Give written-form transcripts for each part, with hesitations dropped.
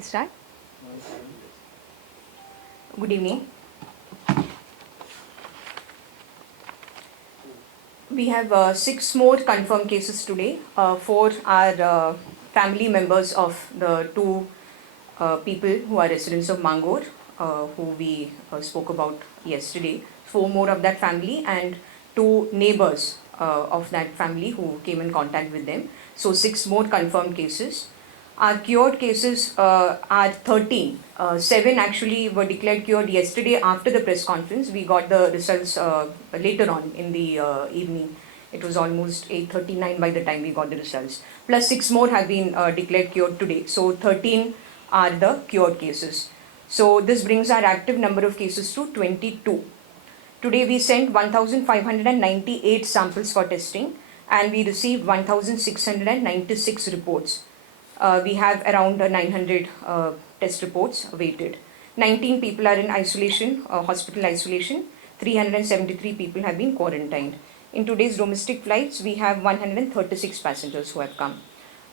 Start. Good evening. We have six more confirmed cases today. Four are family members of the two people who are residents of Mangor, who we spoke about yesterday. Four more of that family and two neighbors of that family who came in contact with them. So six more confirmed cases. Our cured cases are 13. Seven actually were declared cured yesterday after the press conference. We got the results later on in the evening. It was almost 8:39 by the time we got the results. Plus six more have been declared cured today. So 13 are the cured cases. So this brings our active number of cases to 22. Today we sent 1,598 samples for testing and we received 1,696 reports. We have around 900 test reports awaited. 19 people are in isolation, hospital isolation. 373 people have been quarantined. In today's domestic flights, we have 136 passengers who have come.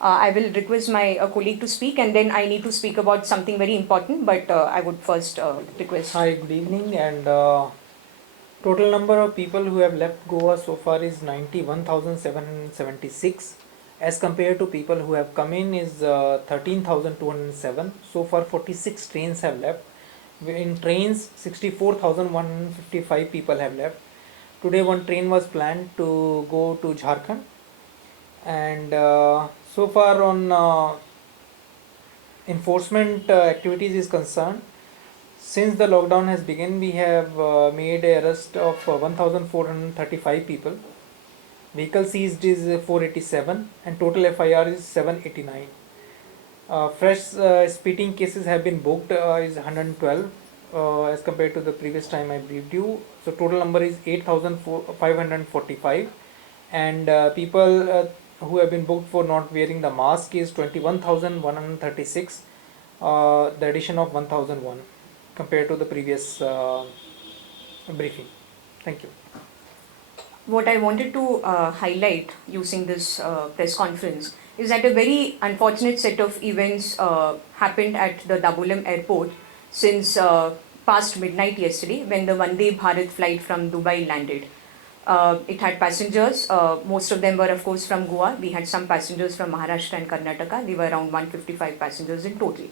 I will request my colleague to speak and then I need to speak about something very important, but I would first request. Hi, good evening, and total number of people who have left Goa so far is 91,776, as compared to people who have come in is 13,207. So far 46 trains have left. In trains 64,155 people have left. Today one train was planned to go to Jharkhand, and so far on enforcement activities is concerned, since the lockdown has begun, we have made a arrest of 1,435 people. Vehicle seized is 487 and total FIR is 789. Fresh speeding cases have been booked is 112 as compared to the previous time I briefed you. So total number is 8,545, and people who have been booked for not wearing the mask is 21,136. The addition of 1,001 compared to the previous briefing. Thank you. What I wanted to highlight using this press conference is that a very unfortunate set of events happened at the Dabolim airport since past midnight yesterday when the Vande Bharat flight from Dubai landed. It had passengers, most of them were of course from Goa. We had some passengers from Maharashtra and Karnataka. We were around 155 passengers in total.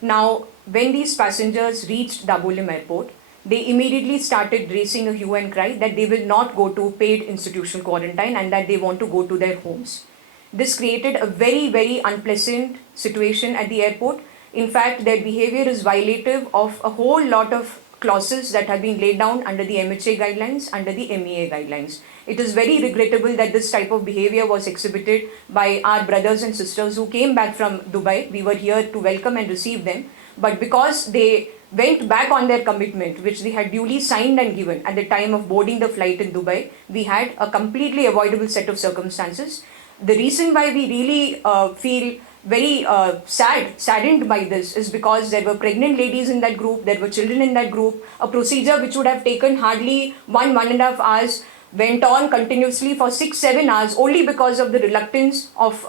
Now, when these passengers reached Dabolim airport, they immediately started raising a hue and cry that they will not go to paid institutional quarantine and that they want to go to their homes. This created a very, very unpleasant situation at the airport. In fact, their behavior is violative of a whole lot of clauses that have been laid down under the MHA guidelines, under the MEA guidelines. It is very regrettable that this type of behavior was exhibited by our brothers and sisters who came back from Dubai. We were here to welcome and receive them. But because they went back on their commitment, which they had duly signed and given at the time of boarding the flight in Dubai, we had a completely avoidable set of circumstances. The reason why we really feel very saddened by this is because there were pregnant ladies in that group, there were children in that group. A procedure which would have taken hardly 1.5 hours went on continuously for 6-7 hours only because of the reluctance of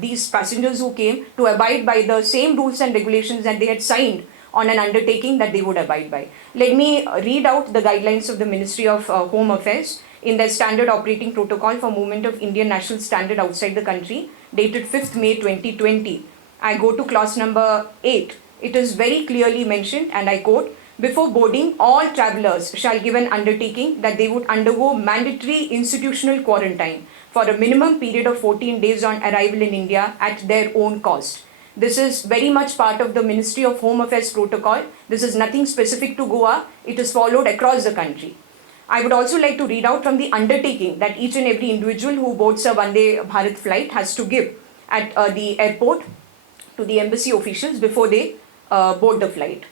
these passengers who came to abide by the same rules and regulations that they had signed on an undertaking that they would abide by. Let me read out the guidelines of the Ministry of Home Affairs in their standard operating protocol for movement of Indian national standard outside the country, dated 5th May 2020. I go to clause number 8. It is very clearly mentioned, and I quote, "Before boarding, all travellers shall give an undertaking that they would undergo mandatory institutional quarantine for a minimum period of 14 days on arrival in India at their own cost." This is very much part of the Ministry of Home Affairs protocol. This is nothing specific to Goa. It is followed across the country. I would also like to read out from the undertaking that each and every individual who boards a Vande Bharat flight has to give at the airport to the embassy officials before they board the flight.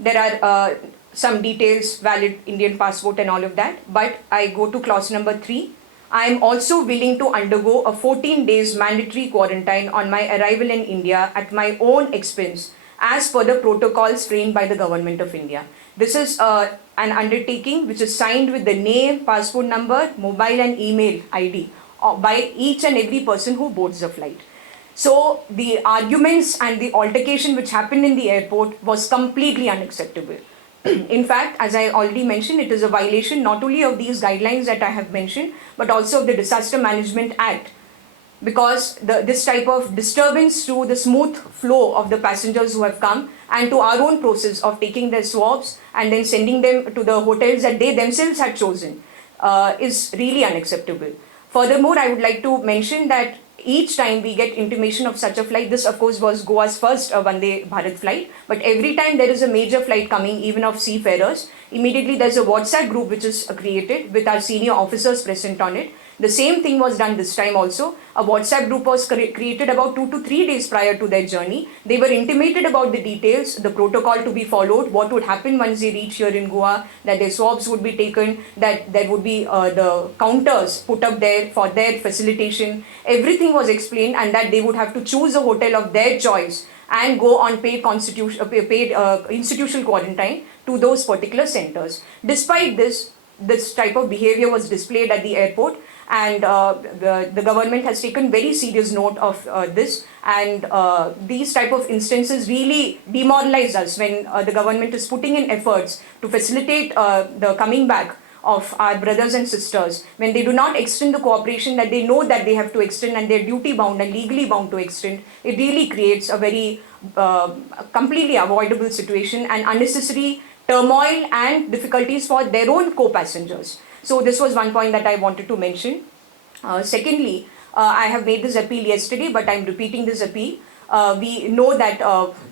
There are some details, valid Indian passport and all of that, but I go to clause number 3. I am also willing to undergo a 14 days mandatory quarantine on my arrival in India at my own expense as per the protocols framed by the Government of India. This is an undertaking which is signed with the name, passport number, mobile and email ID by each and every person who boards the flight. So the arguments and the altercation which happened in the airport was completely unacceptable. In fact, as I already mentioned, it is a violation not only of these guidelines that I have mentioned, but also of the Disaster Management Act, because this type of disturbance to the smooth flow of the passengers who have come and to our own process of taking their swabs and then sending them to the hotels that they themselves had chosen is really unacceptable. Furthermore, I would like to mention that each time we get intimation of such a flight, this of course was Goa's first Vande Bharat flight, but every time there is a major flight coming, even of seafarers, immediately there's a WhatsApp group which is created with our senior officers present on it. The same thing was done this time also. A WhatsApp group was created about 2 to 3 days prior to their journey. They were intimated about the details, the protocol to be followed, what would happen once they reach here in Goa, that their swabs would be taken, that there would be the counters put up there for their facilitation. Everything was explained, and that they would have to choose a hotel of their choice and go on paid institutional quarantine to those particular centers. Despite this type of behavior was displayed at the airport, and the government has taken very serious note of this, and these type of instances really demoralize us when the government is putting in efforts to facilitate the coming back of our brothers and sisters, when they do not extend the cooperation that they know that they have to extend and they're duty bound and legally bound to extend. It really creates a very completely avoidable situation and unnecessary turmoil and difficulties for their own co-passengers. So this was one point that I wanted to mention. Secondly, I have made this appeal yesterday, but I'm repeating this appeal. We know that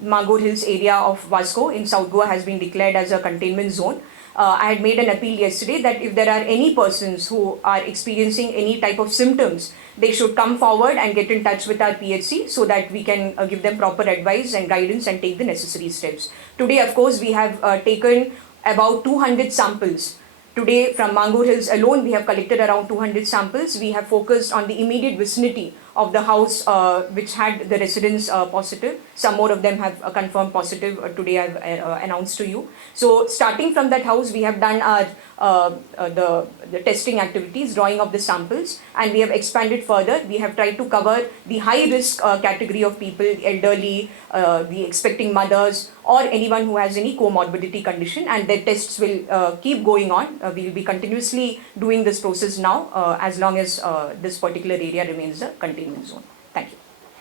Mangur Hills area of Vasco in South Goa has been declared as a containment zone. I had made an appeal yesterday that if there are any persons who are experiencing any type of symptoms, they should come forward and get in touch with our PHC so that we can give them proper advice and guidance and take the necessary steps. Today, of course, we have taken about 200 samples. Today, from Mangur Hills alone, we have collected around 200 samples. We have focused on the immediate vicinity of the house which had the residents positive. Some more of them have confirmed positive today I've announced to you. So starting from that house, we have done our the testing activities, drawing of the samples, and we have expanded further. We have tried to cover the high risk category of people, elderly, the expecting mothers, or anyone who has any comorbidity condition, and their tests will keep going on. We will be continuously doing this process now as long as this particular area remains a containment zone. Thank you.